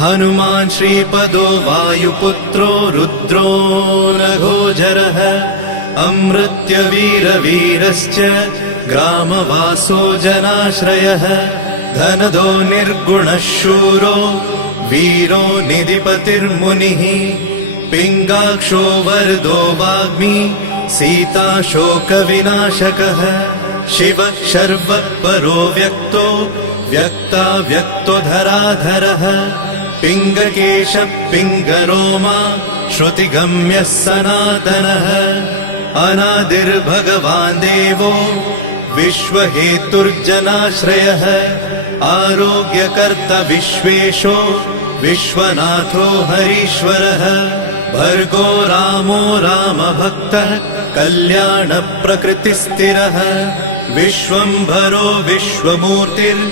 हनुमान् श्रीपदो वायुपुत्रो रुद्रो नघोजरः अमृत्यवीरवीरश्च ग्रामवासो जनाश्रयः धनदो निर्गुणः शूरो वीरो निधिपतिर्मुनिः पिङ्गाक्षो वरदो वाग्मी सीताशोकविनाशकः शिवः शर्वः परो व्यक्तो व्यक्ताव्यक्तो धराधरः पिङ्गकेशः पिङ्गरोमा श्रुतिगम्यः सनातनः अनादिर्भगवान् देवो विश्वहेतुर्जनाश्रयः आरोग्यकर्ता विश्वेशो विश्वनाथो हरीश्वरः भर्गो रामो रामभक्तः कल्याणप्रकृतिस्थिरः विश्वम्भरो विश्वमूर्तिर्